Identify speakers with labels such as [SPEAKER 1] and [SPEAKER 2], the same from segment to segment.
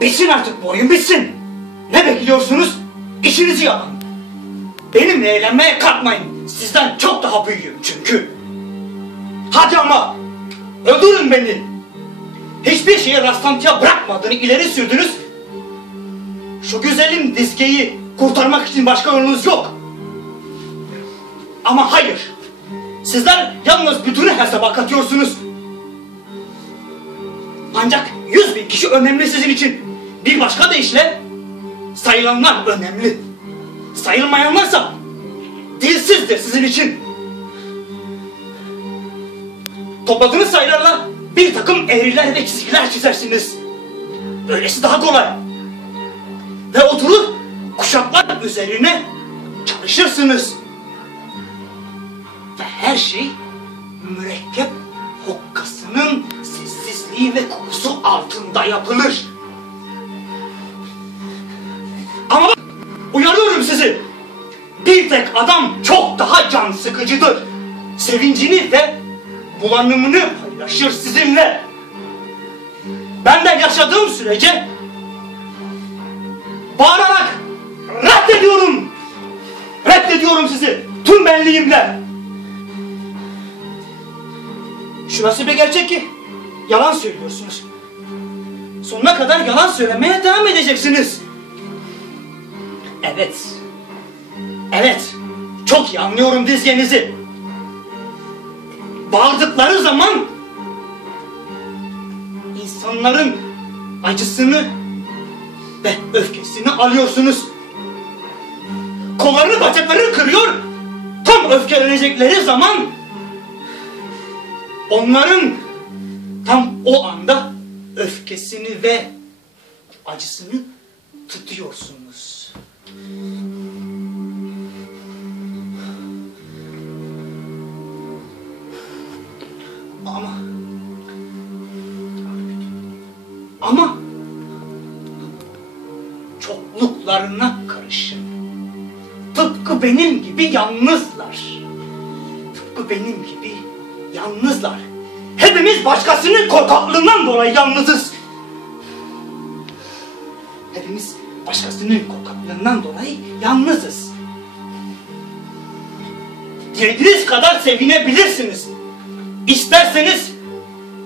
[SPEAKER 1] Bitsin artık bu oyun bitsin. Ne bekliyorsunuz? İşinizi yapın. Benimle eğlenmeye kalkmayın. Sizden çok daha büyüğüm çünkü. Hadi ama öldürün beni. Hiçbir şeye rastlantıya bırakmadığını ileri sürdünüz. Şu güzelim dizgeyi kurtarmak için başka yolunuz yok. Ama hayır. Sizler yalnız bütünü hesaba katıyorsunuz. Ancak yüz bin kişi önemli sizin için. Bir başka deyişle sayılanlar önemli. Sayılmayanlarsa dilsizdir sizin için. Topladığınız sayılarla bir takım eğriler ve çizgiler çizersiniz. Böylesi daha kolay. Ve oturur kuşaklar üzerine çalışırsınız. Ve her şey mürekkep hokkasının sessizliği ve kokusu altında yapılır. Bir tek adam çok daha can sıkıcıdır. Sevincini ve bulanımını paylaşır sizinle. Ben de yaşadığım sürece bağırarak reddediyorum. Reddediyorum sizi tüm benliğimle. Şurası bir gerçek ki yalan söylüyorsunuz. Sonuna kadar yalan söylemeye devam edeceksiniz. Evet. Evet. Çok iyi anlıyorum dizgenizi. Bağırdıkları zaman insanların acısını ve öfkesini alıyorsunuz. Kollarını bacaklarını kırıyor. Tam öfkelenecekleri zaman onların tam o anda öfkesini ve acısını tutuyorsunuz. Ama ama çokluklarına karışın. Tıpkı benim gibi yalnızlar. Tıpkı benim gibi yalnızlar. Hepimiz başkasının korkaklığından dolayı yalnızız. Hepimiz başkasının korkaklığından dolayı yalnızız. Dilediğiniz kadar sevinebilirsiniz. İsterseniz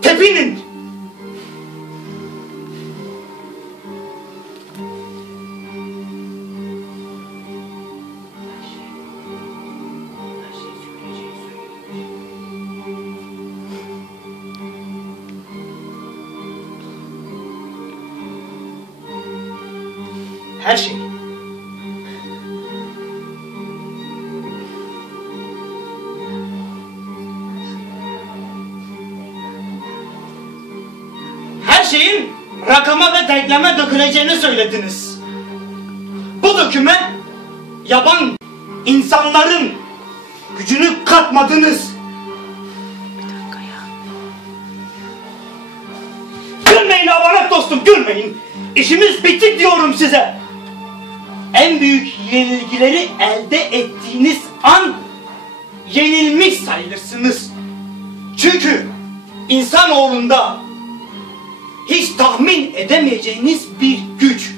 [SPEAKER 1] tepinin. Her şey. Şeyin rakama ve denkleme döküleceğini söylediniz. Bu döküme yaban insanların gücünü katmadınız. Gülmeyin avanak dostum gülmeyin. İşimiz bitti diyorum size. En büyük yenilgileri elde ettiğiniz an yenilmiş sayılırsınız. Çünkü insanoğlunda hiç tahmin edemeyeceğiniz bir güç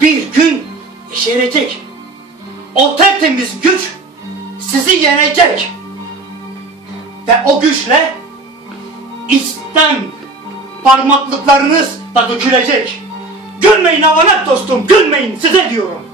[SPEAKER 1] bir gün yeşerecek. O tertemiz güç sizi yenecek. Ve o güçle içten parmaklıklarınız da dökülecek. Gülmeyin avanak dostum, gülmeyin size diyorum.